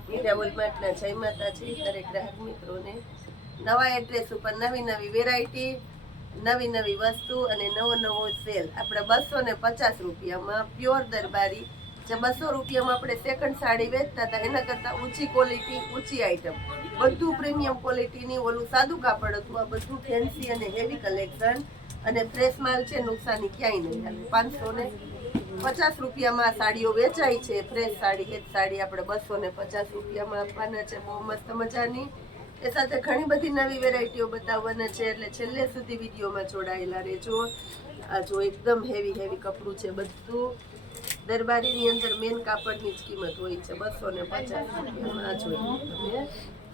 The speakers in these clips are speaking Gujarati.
મીરા વોલમાર્ટના જય માતાજી, દરેક મિત્રોને. નવા એડ્રેસ ઉપર નવી નવી વેરાયટી નવી નવી વસ્તુ અને નવો નવો સેલ આપણે બસો ને પચાસ રૂપિયામાં પ્યોર દરબારી. જે બસો રૂપિયામાં આપણે સેકન્ડ સાડી વેચતા હતા, એના કરતાં ઊંચી ક્વોલિટી ઊંચી આઈટમ બધું પ્રીમિયમ ક્વોલિટીની ઓલું સાદું કાપડ હતું, આ બધું ફેન્સી અને હેવી કલેક્શન અને ફ્રેશ માલ છે, નુકસાની ક્યાંય નહીં પાંચસો ને પચાસ રૂપિયામાં સાડીઓ વેચાય છે. ફ્રેશ સાડી એ સાડી આપણે બસો ને પચાસ રૂપિયામાં આપવાના છે. બહુ મસ્ત મજાની. એ સાથે ઘણી બધી નવી વેરાયટીઓ બતાવવાના છે. એટલે છેલ્લે સુધી વિડીયોમાં જોડાયેલા રહેજો. આ જો એકદમ હેવી હેવી કપડું છે બધું. દરબારીની અંદર મેન કાપડની જ કિંમત હોય છે. બસો ને પચાસ રૂપિયામાં. આ જોઈએ તમે.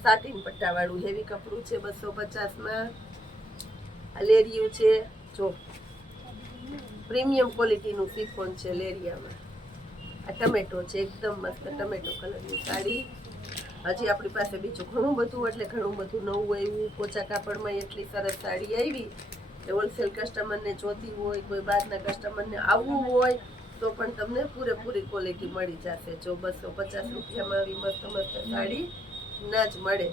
સાટીન પટ્ટાવાળું હેવી કપડું છે બસો પચાસમાં. લેરિયું છે. જો પ્રીમિયમ ક્વોલિટીનું સિફોન છે લેરિયામાં. આ ટમેટો છે, એકદમ મસ્ત ટમેટો કલરની સાડી. હજી આપણી પાસે બીજું ઘણું બધું એટલે ઘણું બધું નવું આવ્યું. પોચા કાપડમાં એટલી સરસ સાડી આવી કે હોલસેલ કસ્ટમરને જોતી હોય, કોઈ બહારના કસ્ટમરને આવવું હોય, તો પણ તમને પૂરેપૂરી ક્વોલિટી મળી જશે. જો બસો પચાસ રૂપિયામાં આવી મસ્ત મસ્ત સાડી, ના જ મળે.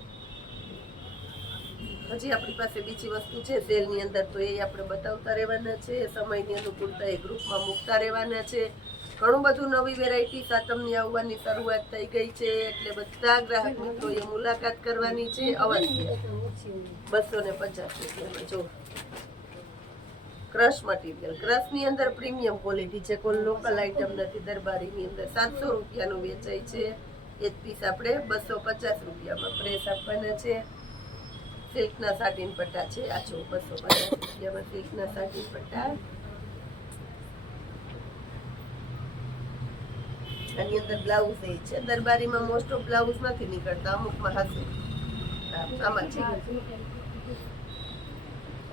હજી આપણી પાસે બીજી વસ્તુ છે, સેલની અંદર તો એ આપણે બતાવતા રહેવાના છે, સમયની અનુકૂળતા એ ગ્રુપમાં મૂકતા રહેવાના છે. ઘણું બધું નવી વેરાયટી સાતમની આવવાની શરૂઆત થઈ ગઈ છે, એટલે બધા ગ્રાહક મિત્રોએ મુલાકાત કરવાની છે, અવશ્ય. બસો ને પચાસ રૂપિયામાં, જો. ક્રશ મટીરિયલ ક્રશની અંદર પ્રીમિયમ ક્વોલિટી છે, કોઈ લોકલ આઇટમ નથી, દરબારીની અંદર સાતસો રૂપિયાનું વેચાય છે. એક પીસ આપણે બસો પચાસ રૂપિયામાં પ્રેસ આપવાના છે. સિલ્કના સાટીન પટ્ટા છે. આ જો બસો પચાસ રૂપિયામાં સિલ્કના સાટીન પટ્ટા. આની અંદર બ્લાઉઝ એ છે. દરબારીમાં મોસ્ટ ઓફ બ્લાઉઝ નથી નીકળતા અમુકમાં હશે. આમાં છે.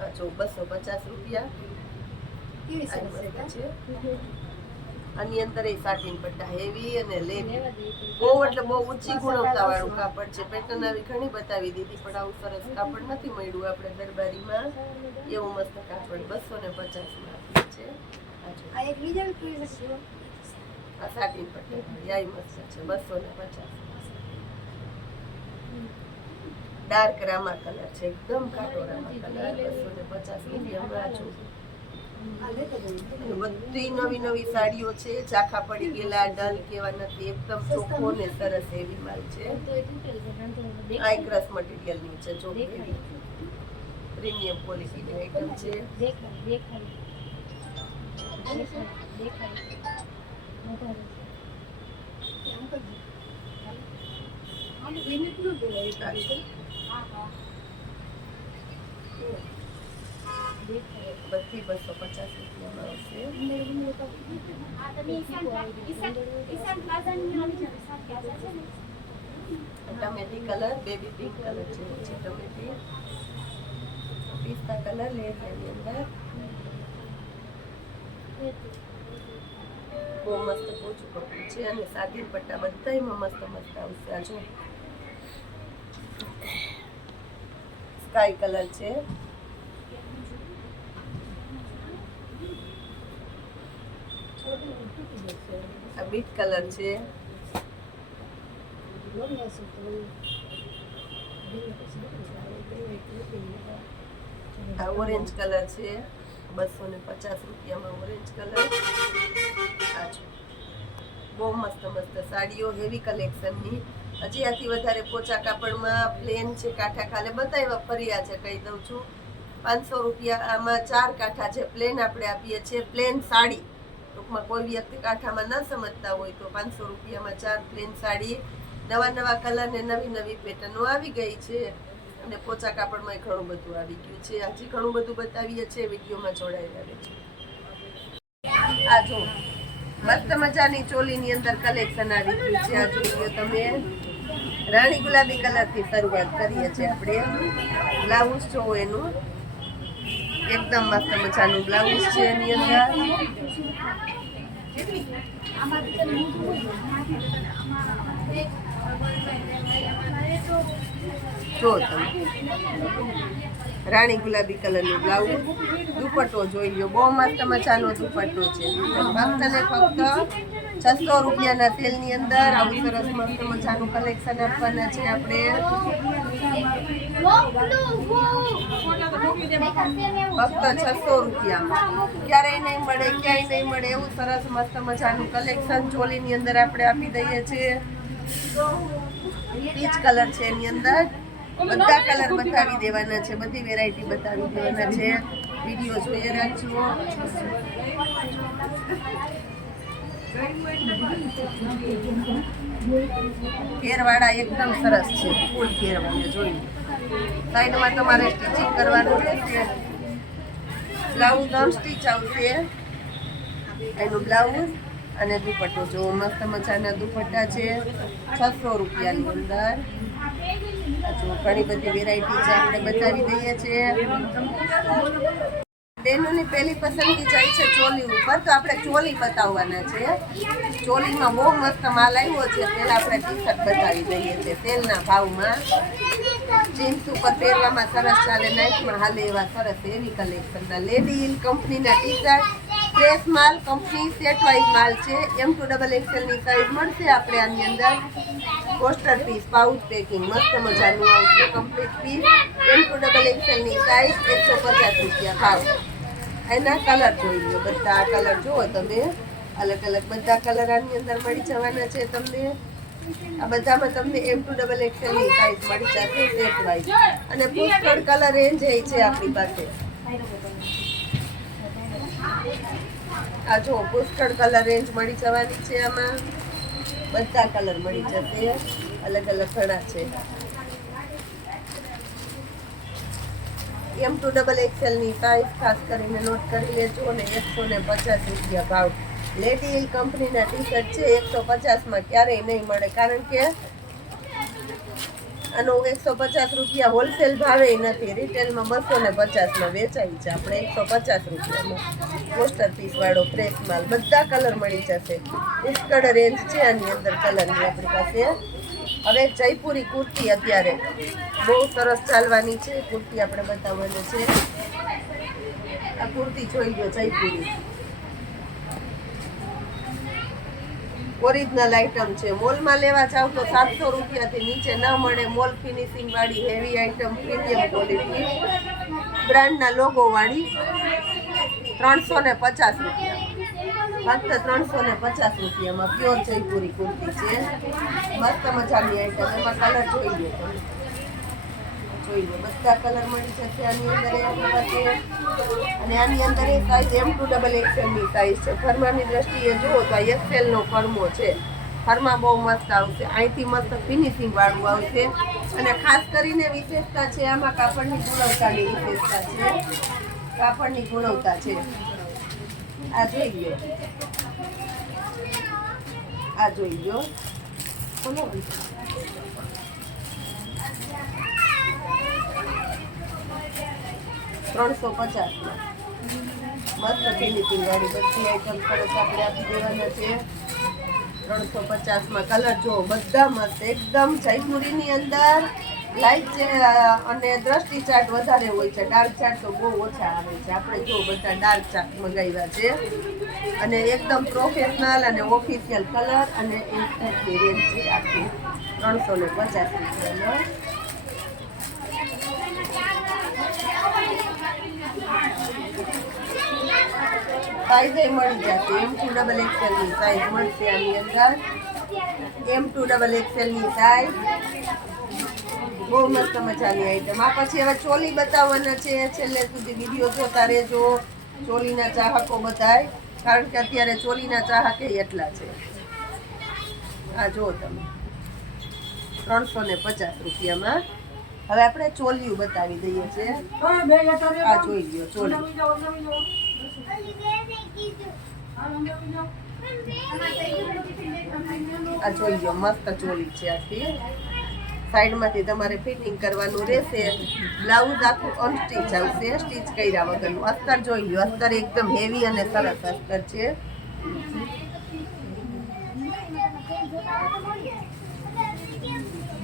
આ જો બસો પચાસ રૂપિયા. છે. આની અંદર એ સાટીન પટ્ટા હેવી અને લેવી. બહુ એટલે બહુ ઊંચી ગુણવત્તા વાળું કાપડ છે. પેટર્ન આવી ઘણી બતાવી દીધી પણ આવું સરસ કાપડ નથી મળ્યું આપણે દરબારીમાં. એવું મસ્ત કાપડ બસો ને પચાસમાં છે. આ આ સાટીન પટ્ટા યાય મસ્ત છે. બસો ને પચાસ ડાર્ક રામા કલર છે. એકદમ કાટો રામા કલર. બસો ને પચાસ રૂપિયામાં આ જો. બધી નવી નવી સાડીઓ છે ચાખા પડી ગયેલા ડલ કેવા નથી એકદમ ચોખ્ખો ને સરસ એવી માલ છે. આઈ ક્રશ મટીરિયલની છે જો પ્રીમિયમ ક્વોલિટી ની આઈટમ છે. આ જો. બધી બસો પચાસ રૂપિયામાં આવશે. ટમેટી કલર બેબી પિંક કલર જેવો છે ટમેટી પિસ્તા કલર લેરિયાની અંદર. બહુ મસ્ત પોચું કપડું છે અને સાદી પટ્ટા બધાયમાં મસ્ત મસ્ત આવશે. આ જો. સ્કાય કલર છે આ બીટ કલર છે. આ ઓરેન્જ કલર છે. બસો ને પચાસ રૂપિયામાં ઓરેન્જ કલર. બહુ મસ્ત મસ્ત સાડીઓ હેવી કલેક્શનની હજી આથી વધારે પોચા કાપડમાં પ્લેન છે, કાંઠા ખાલે. બતાવ્યા, ફર્યા છે, કહી દઉં છું. પાંચસો રૂપિયા આમાં ચાર કાંઠા છે. પ્લેન આપણે આપીએ છીએ. પ્લેન સાડી. ટૂંકમાં કોઈ વ્યક્તિ કાંઠામાં ન સમજતા હોય તો પાંચસો રૂપિયામાં ચાર પ્લેન સાડી, નવા નવા કલર ને નવી નવી પેટર્નો આવી ગઈ છે. અને પોચા કાપડમાં ઘણું બધું આવી ગયું છે. હજી ઘણું બધું બતાવીએ છીએ, વિડીયોમાં જોડાયેલા રહેજો આ જો, મસ્ત મજાની ચોલીની અંદર કલેક્શન આવી ગયું છે. આ જોઈએ તમે રાણી ગુલાબી કલરથી શરૂઆત કરીએ છીએ આપણે. બ્લાઉઝ જોવો એનું. એકદમ મસ્ત મજાનું બ્લાઉઝ છે એની અંદર. જો તમે. રાણી ગુલાબી કલરનું બ્લાઉઝ દુપટ્ટો જોઈ લો. બહુ મસ્ત મજાનો દુપટ્ટો છે. ફક્ત ને ફક્ત છસો રૂપિયાના સેલની અંદર આવું સરસ મસ્ત મજાનું કલેક્શન આપવાના છે આપણે. ફક્ત છસો રૂપિયામાં. ક્યારેય નહીં મળે, ક્યાંય નહીં મળે, એવું સરસ મસ્ત મજાનું કલેક્શન ચોલીની અંદર આપણે આપી દઈએ છીએ. પીચ કલર છે એની અંદર. બધા કલર બતાવી દેવાના છે, બધી વેરાયટી બતાવી દેવાના છે. વીડિયો જોઈએ રાખજો. ઘેરવાળા એકદમ સરસ છે, ફૂલ ઘેરવાળા, જોઈ સાઈડમાં તમારે સ્ટિચિંગ કરવાનું રહેશે બ્લાઉઝ અન સ્ટીચ આવશે. એનું બ્લાઉઝ અને દુપટ્ટો. જો મસ્ત મજાના દુપટ્ટા છે. છસો રૂપિયાની અંદર. જો ઘણી બધી વેરાયટી છે આપણે બતાવી દઈએ છીએ. બહેનોની પહેલી પસંદગી જાય છે ચોલી ઉપર. તો આપણે ચોલી બતાવવાના છે. ચોલીમાં બહુ મસ્ત માલ આવ્યો છે. પહેલાં આપણે ટી શર્ટ બતાવી દઈએ છીએ. તેલના ભાવમાં. જીન્સ ઉપર પહેરવામાં સરસ ચાલે નાઇટમાં હાલે એવા સરસ એવી કલેક્શનના લેડી ઇન કંપનીના ટી શર્ટ ફ્રેશ માલ કંપની સેટ વાઇઝ માલ છે. એમ ટુ ડબલ એક્સેલની સાઈઝ મળશે આપણે આની અંદર. પોસ્ટર પીસ પાઉચ પેકિંગ મસ્ત મજાનું આવશે complete piece M to double એક્સેલની size એકસો પચાસ રૂપિયા ભાવ. એના કલર જોઈ લો, બધા કલર જુઓ તમે. અલગ અલગ બધા કલર આની અંદર મળી જવાના છે તમને. આ બધામાં તમને એમ ટુ ડબલ એક્સેલની સાઈઝ મળી જશે સેટ વાઇઝ અને પુષ્કળ કલર રેન્જ એ છે આપણી પાસે. આ જો પુષ્કળ કલર રેન્જ મળી જવાની છે આમાં. બધા કલર મળી જશે. અલગ અલગ ઘણા છે. એમ ટુ ડબલ એક્સેલની સાઈઝ ખાસ કરીને નોટ કરી લેજો અને એકસો ને પચાસ રૂપિયા ભાવ. લેડી કંપનીના ટી શર્ટ છે એકસો પચાસમાં ક્યારેય નહીં મળે. કારણ કે આનો એકસો પચાસ રૂપિયા હોલસેલ ભાવે નથી. રિટેલમાં બસો ને પચાસમાં વેચાય છે આપણે એકસો પચાસ રૂપિયામાં. પોસ્ટર પીસ વાળો ફ્રેશ માલ. બધા કલર મળી જશે. પુષ્કળ રેન્જ છે આની અંદર કલરની આપણી પાસે. હવે જયપુરી કુર્તી અત્યારે બહુ સરસ ચાલવાની છે. કુર્તી આપણે બતાવવાની છે. આ કુર્તી જોઈ લો જયપુરી. ઓરિજિનલ આઇટમ છે. મોલમાં લેવા જાવ તો સાતસો રૂપિયાથી નીચે ન મળે. મોલ ફિનિશિંગ વાળી હેવી આઇટમ પ્રીમિયમ ક્વોલિટી બ્રાન્ડના લોગો વાળી ત્રણસો ને પચાસ રૂપિયા. ફક્ત ત્રણસો ને પચાસ રૂપિયામાં પ્યોર જયપુરી કુર્તી છે. મસ્ત મજાની આઈટમ એમાં કલર જોઈ લો તમે. જોઈ લો. બધા કલર મળી જશે આની અંદર આપણી અને આની અંદર એ સાઈઝ એમ ટુ ડબલ એક્સેલની છે. ફરમાની દ્રષ્ટિએ જુઓ તો આ એક્સેલનો ફરમો છે. ફરમા બહુ મસ્ત આવશે. અહીંથી મસ્ત ફિનિશિંગ વાળું આવશે. અને ખાસ કરીને વિશેષતા છે આમાં કાપડની ગુણવત્તાની વિશેષતા છે. કાપડની ગુણવત્તા છે. આ જોઈ ગયો આ જોઈ ગયો ત્રણસો પચાસમાં. મસ્ત ફિનિશિંગ વાળી બધી આઈટમ સરસ આપણે આપી દેવાના છે. ત્રણસો પચાસમાં કલર જો બધા મસ્ત, એકદમ જયપુરીની અંદર. લાઇટ છે, અને દ્રષ્ટિ ચાર્ટ વધારે હોય છે. ડાર્ક ચાટ તો બહુ ઓછા આવે છે. આપણે જો બધા ડાર્ક ચાટ મંગાવ્યા છે. અને એકદમ પ્રોફેશનલ અને ઓફિશિયલ કલર અને ઇન્સ્ટન્ટની રેન્જ છે આખી. ત્રણસો ને પચાસ રૂપિયામાં સાઈઝ મળી જશે. એમ ટુ ડબલ એક્સેલની સાઈઝ મળશે આની અંદર. એમ ટુ ડબલ એક્સેલની સાઈઝ બહુ મસ્ત મજાની આઈટમ આ પછી હવે ચોલી બતાવવાના છે. છેલ્લે સુધી વીડિયો જોતા રહેજો. ચોલીના ચાહકો બધાય. કારણ કે અત્યારે ચોલીના ચાહકે એટલા છે. આ જુઓ તમે. ત્રણસો ને પચાસ રૂપિયામાં. હવે આપણે ચોલિયું બતાવી દઈએ છીએ. આ જોઈ લો ચોલી. આ જોઈ લો મસ્ત ચોલી છે આખી. સાઈડમાંથી તમારે ફિટિંગ કરવાનું રહેશે. બ્લાઉઝ આખું અનસ્ટીચ આવશે સ્ટીચ કર્યા વગરનું. અસ્તર જોઈ લો અસ્તર એકદમ હેવી અને સરસ અસ્તર છે.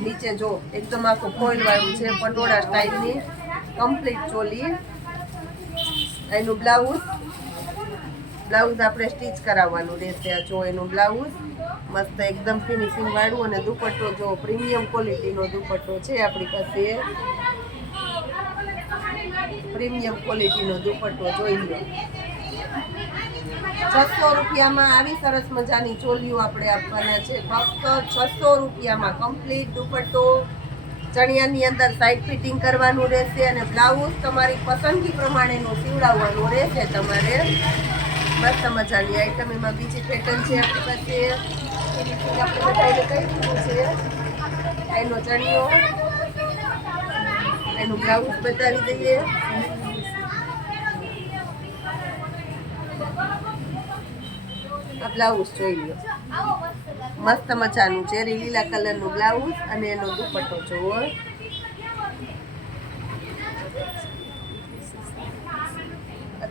નીચે જો, એકદમ આખું ફોઇલ વાળું છે, પટોળા સ્ટાઇલની કમ્પ્લીટ ચોલી. એનું બ્લાઉઝ બ્લાઉઝ આપણે સ્ટીચ કરાવવાનું રહેશે આ જો એનું બ્લાઉઝ. મસ્ત એકદમ ફિનિશિંગ વાળું અને દુપટ્ટો, જો પ્રીમિયમ ક્વોલિટીનો દુપટ્ટો છે આપણી પાસે. પ્રીમિયમ ક્વોલિટીનો દુપટ્ટો જોઈ લો. છસો રૂપિયામાં આવી સરસ મજાની ચોલીઓ આપણે આપવાના છે. ફક્ત છસો રૂપિયામાં કમ્પ્લીટ દુપટ્ટો. ચણિયાની અંદર સાઈડ ફિટિંગ કરવાનું રહેશે અને બ્લાઉઝ તમારી પસંદગી પ્રમાણેનું સીવડાવવાનું રહેશે તમારે. મસ્ત મજાની આઈટમ એમાં બીજી પેટર્ન છે આપણી પાસે. આપણે કઈ છે. એનો ચણિયો એનું બ્લાઉઝ બતાવી દઈએ. આ બ્લાઉઝ જોઈ મસ્ત મજાનું છે. લીલા કલરનું બ્લાઉઝ અને એનો દુપટ્ટો જોવો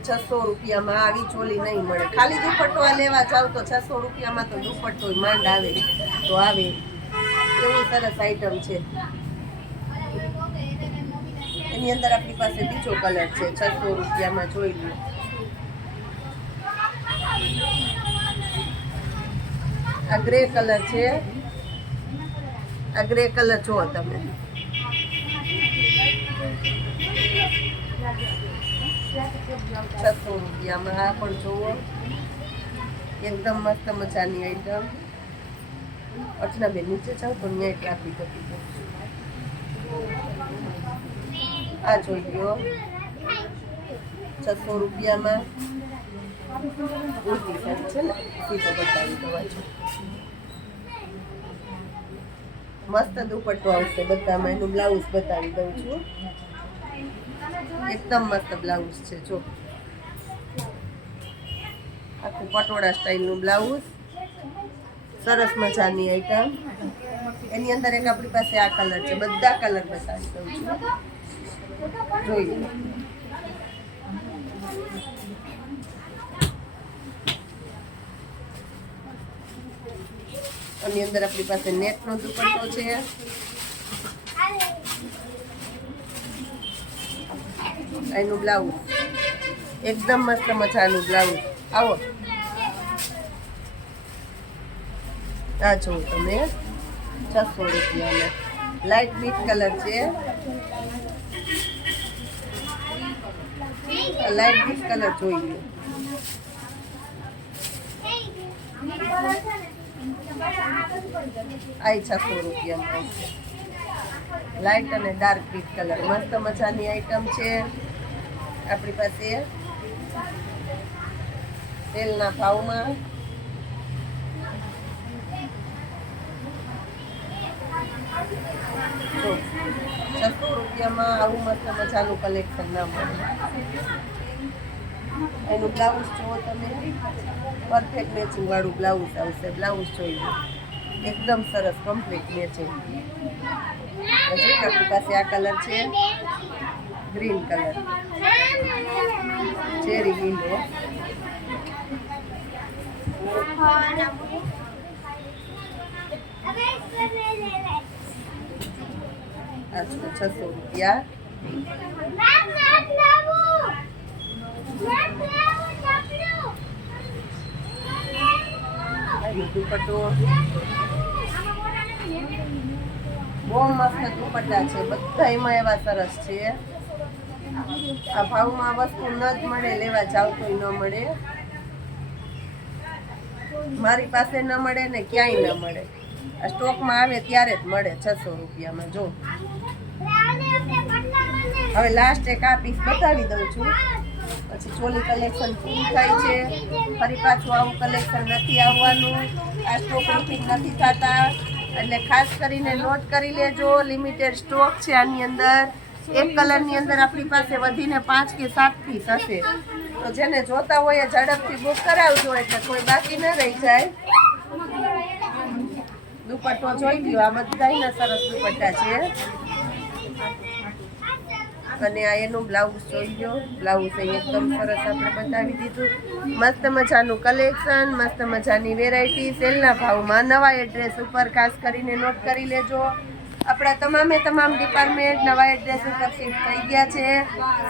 છસો રૂપિયામાં આવી ચોલી નહીં મળે. ખાલી દુપટ્ટો આ લેવા જાવ તો છસો રૂપિયામાં તો દુપટ્ટો માંડ આવે. તો આવે. એવું સરસ આઈટમ છે. એની અંદર આપણી પાસે બીજો કલર છે. છસો રૂપિયામાં જોઈ લો. આ ગ્રે કલર છે. આ ગ્રે કલર જુઓ તમે. છસો રૂપિયામાં આ પણ જોવો એકદમ મસ્ત મજાની આઈટમ અટલા બેન નીચે જાઓ તો ન્યાય ટ્રાફિક હતી આ જોઈ લો છસો રૂપિયામાં બતાવી દવા છો મસ્ત દુપટ્ટો આવશે બધામાં. એનું બ્લાઉઝ બતાવી દઉં છું. એકદમ મસ્ત બ્લાઉઝ છે, જો. આખું પટોળા સ્ટાઈલનું બ્લાઉઝ. સરસ મજાની આઈટમ એની અંદર એક આપણી પાસે આ કલર છે, બધા કલર બતાવી દઉં છું. જોઈ લો. આની અંદર આપણી પાસે નેટનો દુપટ્ટો છે. એનું બ્લાઉઝ એકદમ મસ્ત મજાનું બ્લાઉઝ આવો. આ જો તમે. છસો રૂપિયામાં લાઇટ બીટ કલર છે. લાઇટ બીટ કલર જોઈ લો આઈ છસો આવશે લાઇટ અને ડાર્ક બીટ કલર મસ્ત મજાની આઈટમ છે. આપણી પાસે તેલના ભાવમાં. છસો રૂપિયામાં આવું મસ્ત મજાનું કલેક્શન ના મળે. એનું બ્લાઉઝ જુઓ તમે. પરફેક્ટ મેચિંગ બ્લાઉઝ આવશે. બ્લાઉઝ જોઈએ એકદમ સરસ કમ્પ્લીટ મેચિંગ હજી આપણી પાસે આ કલર છે. ગ્રીન કલર ચેરી લીલો આ છસો રૂપિયા બહુ મસ્ત દુપટ્ટા છે. બધા એમાં એવા સરસ છે. આ ભાવમાં વસ્તુ ન જ મળે, લેવા જાવ તોય ન મળે. મારી પાસે ન મળે ને ક્યાંય ન મળે. આ સ્ટોકમાં આવે ત્યારે જ મળે છસો રૂપિયામાં, જો. હવે લાસ્ટ એક આ પીસ બતાવી દઉં છું. પછી ચોલી કલેક્શન પૂરું થાય છે. ફરી પાછું આવું કલેક્શન નથી આવવાનું. આ સ્ટોક રિપીટ નથી થતા. એટલે ખાસ કરીને નોટ કરી લેજો લિમિટેડ સ્ટોક છે આની અંદર. એક કલરની અંદર આપણી પાસે વધીને પાંચ કે સાત પીસ હશે. તો જેને જોતા હોય એ ઝડપથી બુક કરાવજો એટલે કોઈ બાકી ન રહી જાય. દુપટ્ટો જોઈ લ્યો, આ બધાયના સરસ દુપટ્ટા છે. અને આ એનું બ્લાઉઝ જોઈ લો બ્લાઉઝ એકદમ સરસ આપણે બતાવી દીધું. મસ્ત મજાનું કલેક્શન મસ્ત મજાની વેરાયટી સેલના ભાવમાં નવા એડ્રેસ ઉપર ખાસ કરીને નોટ કરી લેજો. આપણા તમામે તમામ ડિપાર્ટમેન્ટ નવા એડ્રેસ ઉપર શિફ્ટ થઈ ગયા છે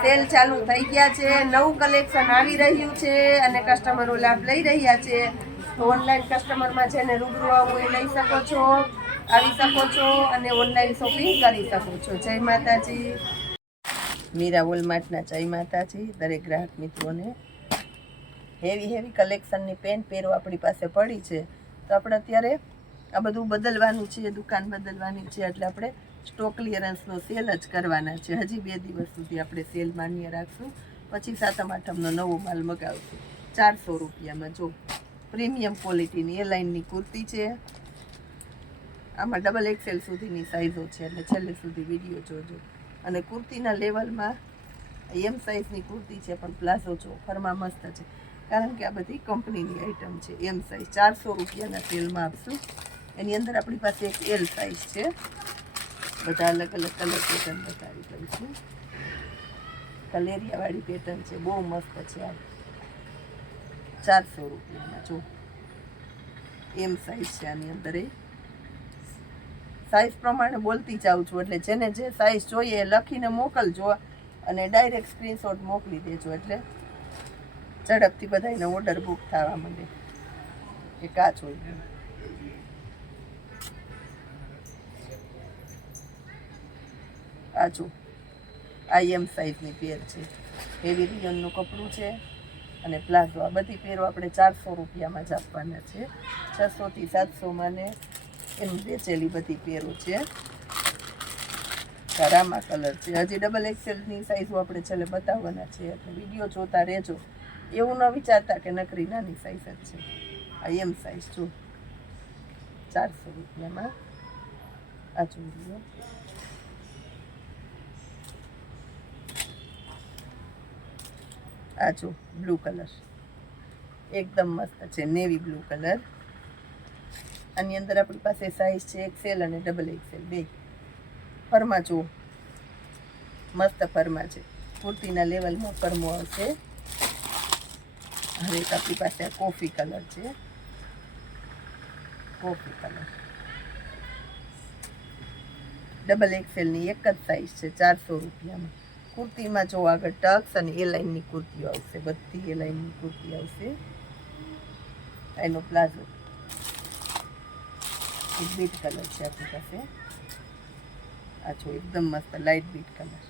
સેલ ચાલુ થઈ ગયા છે, નવું કલેક્શન આવી રહ્યું છે અને કસ્ટમરો લાભ લઈ રહ્યા છે. તો ઓનલાઈન કસ્ટમરમાં જેને રૂબરૂ આવવું એ લઈ શકો છો, આવી શકો છો અને ઓનલાઈન શોપિંગ કરી શકો છો. જય માતાજી. મીરા વોલમાર્ટના જય માતાજી, દરેક ગ્રાહક મિત્રોને. હેવી હેવી કલેક્શનની પેન પહેરો આપણી પાસે પડી છે. તો આપણે અત્યારે આ બધું બદલવાનું છે દુકાન બદલવાની છે, એટલે આપણે સ્ટોક ક્લિયરન્સનો સેલ જ કરવાના છે. હજી બે દિવસ સુધી આપણે સેલ માન્ય રાખશું. પછી સાતમ, આઠમનો નવો માલ મગાવશું. ચારસો રૂપિયામાં જો પ્રીમિયમ ક્વોલિટીની એ લાઇનની કુર્તી છે. આમાં ડબલ એક્સેલ સુધીની સાઇઝો છે, એટલે છેલ્લે સુધી વીડિયો જોજો. અને કુર્તીના લેવલમાં એમ સાઇઝની કુર્તી છે, પણ પ્લાઝો જો ફરમાં મસ્ત છે. કારણ કે આ બધી કંપનીની આઇટમ છે એમ સાઇઝ ચારસો રૂપિયાના સેલમાં આપશું. એની અંદર આપણી પાસે એક એલ સાઇઝ છે. બધા અલગ અલગ કલર પેટર્ન બતાવી દઈશું કલેરિયાવાળી પેટર્ન છે, બહુ મસ્ત છે આ. ચારસો રૂપિયામાં, જો. એમ સાઇઝ છે આની અંદર એ. સાઇઝ પ્રમાણે બોલતી જાઉં છું, એટલે જેને જે સાઇઝ જોઈએ એ લખીને મોકલજો અને ડાયરેક્ટ સ્ક્રીનશોટ મોકલી દેજો, એટલે ઝડપથી બધાને ઓર્ડર બુક થવા માંડે. કે કાચ હોય આ જો આ એમ સાઇઝની પેર છે. હેવી રિયનનું કપડું છે અને પ્લાઝો. આ બધી પેરો આપણે ચારસો રૂપિયામાં જ આપવાના છે. છસોથી સાતસોમાં ને એમ વેચેલી બધી પેરો છે. રામા કલર છે. હજી ડબલ એક્સેલની સાઇઝો આપણે છેલ્લે બતાવવાના છે. એટલે વીડિયો જોતા રહેજો. એવું ન વિચારતા કે નકરી નાની સાઇઝ જ છે. આ એમ સાઈઝ જો. ચારસો રૂપિયામાં. આ જોઈ આ જો બ્લુ કલર એકદમ મસ્ત છે નેવી બ્લુ કલર આની અંદર આપણી પાસે સાઈઝ છે એક્સેલ અને ડબલ એક્સેલ બે. ફરમાં જુઓ. મસ્ત ફરમાં છે. કુર્તીના લેવલમાં ફરમો આવશે હવે આપણી પાસે આ કોફી કલર છે. કોફી કલર ડબલ એક્સેલની એક જ સાઈઝ છે, ચારસો રૂપિયામાં. કુર્તીમાં જો આગળ ટક્સ અને એ લાઇનની કુર્તીઓ આવશે, બધી એ લાઇનની કુર્તી આવશે. એનો પ્લાઝો. એક બીટ કલર છે આપણી પાસે. આ જો એકદમ મસ્ત લાઇટ બીટ કલર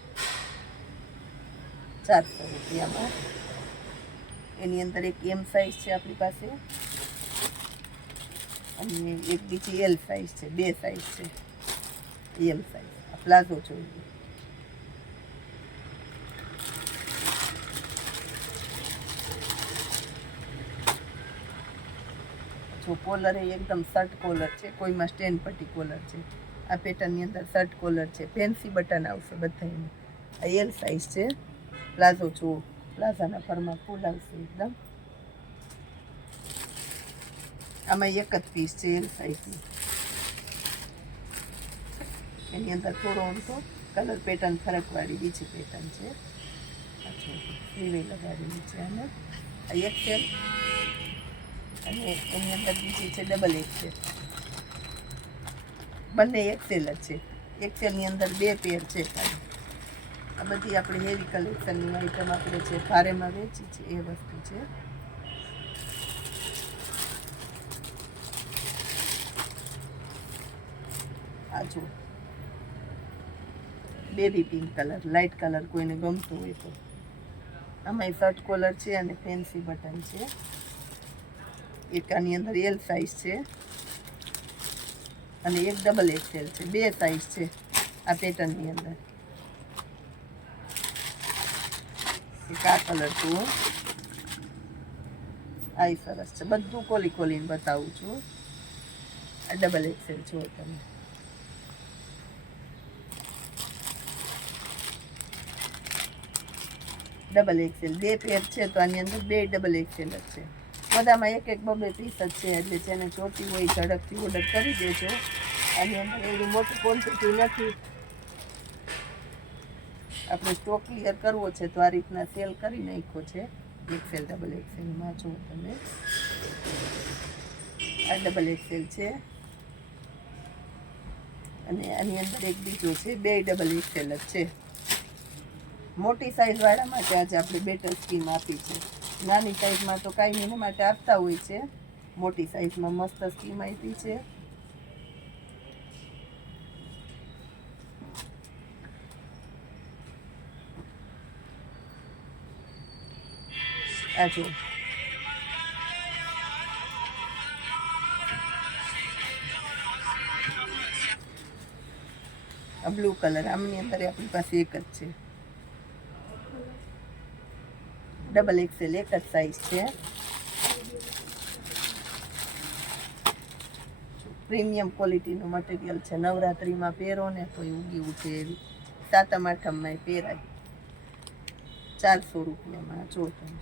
ચારસો રૂપિયામાં. એની અંદર એક એમ સાઈઝ છે આપણી પાસે. અને એક બીજી એલ સાઈઝ છે, બે સાઈઝ છે. એમ સાઈઝ આ પ્લાઝો જોઈએ. જો કોલર એ એકદમ શર્ટ કોલર છે, કોઈમાં સ્ટેન્ડ પટ્ટી કોલર છે. આ પેટર્નની અંદર શર્ટ કોલર છે. ફેન્સી બટન આવશે બધાને આ એલ સાઈઝ છે. પ્લાઝો જુઓ. પ્લાઝાના ફરમાં ફૂલ આવશે એકદમ. આમાં એક જ પીસ છે એલ સાઈઝની એની અંદર થોડો અમથો કલર પેટર્ન ફરકવાળી બીજી પેટર્ન છે. આ જો લગાડેલી છે આને. આ એક છે. અને એની અંદર બીજી છે ડબલ એક્સેલ બંને એક્સેલ જ છે. એક્સેલની અંદર બે પેર છે. આ બધી આપણે હેવી કલેક્શનની આઈટમ આપણે છે ભારેમાં વેચી છે, એ વસ્તુ છે. આ જો baby pink colour light colour કોઈને ગમતું હોય તો. આમાં શર્ટ કોલર છે અને ફેન્સી બટન છે. એક આની અંદર એલ સાઈઝ છે. અને એક ડબલ એક્સેલ છે. બે સાઈઝ છે આ પેટર્નની અંદર. એક આ કલર જુઓ આ સરસ છે. બધું કોલી કોલીને બતાવું છું. આ ડબલ એક્સેલ જુઓ તમે. ડબલ એક્સેલ બે પેર છે તો આની અંદર બે ડબલ એક્સેલ જ છે. બધામાં એક એક બબે પીસ જ છે, એટલે જેને જોતી હોય ઝડપથી ઓર્ડર કરી દેજો. આની અંદર એવી મોટી ક્વોન્ટિટી નથી. આપણે સ્ટોક ક્લિયર કરવો છે તો આ રીતના સેલ કરી નાખ્યો છે. એક્સેલ ડબલ એક્સેલમાં જો તમે. આ ડબલ એક્સેલ છે. અને આની અંદર એક બીજો છે, બે ડબલ એક્સેલ જ છે. મોટી સાઈઝ વાળા માટે આજે આપણે બેટર સ્કીમ આપી છે. નાની સાઈઝમાં તો કાંઈ એને માટે આપતા હોય છે. મોટી સાઈઝમાં મસ્ત સ્કીમ આપી છે. આ બ્લુ કલર, આમની અંદર આપણી પાસે એક જ છે. ડબલ એક્સેલ એક જ સાઈઝ છે પ્રીમિયમ ક્વોલિટીનું મટીરિયલ છે. નવરાત્રિમાં પહેરો ને તો ઉગી ઉઠે એવી. સાતમ આઠમમાં પહેરાય. ચારસો રૂપિયામાં, જો તમે.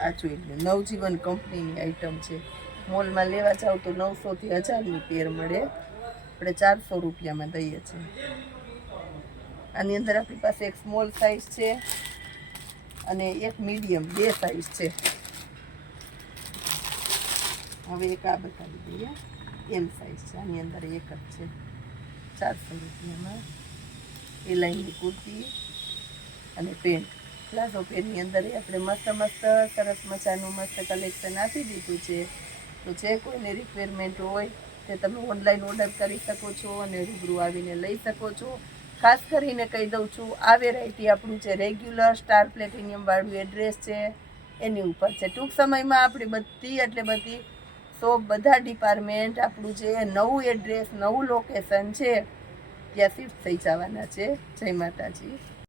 આ જોઈ લો નવજીવન કંપનીની આઈટમ છે. મોલમાં લેવા જાવ તો નવસોથી હજારની પેર મળે. આપણે ચારસો રૂપિયામાં દઈએ છીએ. આની અંદર આપણી પાસે એક સ્મોલ સાઈઝ છે અને એક મીડિયમ, બે સાઈઝ છે. હવે એક આ બતાવી દઈએ. એમ સાઈઝ છે. આની અંદર એક જ છે. ચારસો રૂપિયામાં. એ લાઈનની કુર્તી અને પેન્ટ. પ્લાઝો પેનની અંદર આપણે મસ્ત મસ્ત, સરસ મજાનું મસ્ત કલેક્શન આપી દીધું છે. તો જે કોઈને રિક્વાયરમેન્ટ હોય તે તમે ઓનલાઈન ઓર્ડર કરી શકો છો અને રૂબરૂ આવીને લઈ શકો છો. ખાસ કરીને કહી દઉં છું, આ વેરાયટી આપણું જે રેગ્યુલર સ્ટાર પ્લેટિનિયમવાળું એડ્રેસ છે, એની ઉપર છે. ટૂંક સમયમાં આપણી બધી, એટલે બધી સો બધા ડિપાર્ટમેન્ટ આપણું જે નવું એડ્રેસ નવું લોકેશન છે, ત્યાં શિફ્ટ થઈ જવાના છે. જય માતાજી.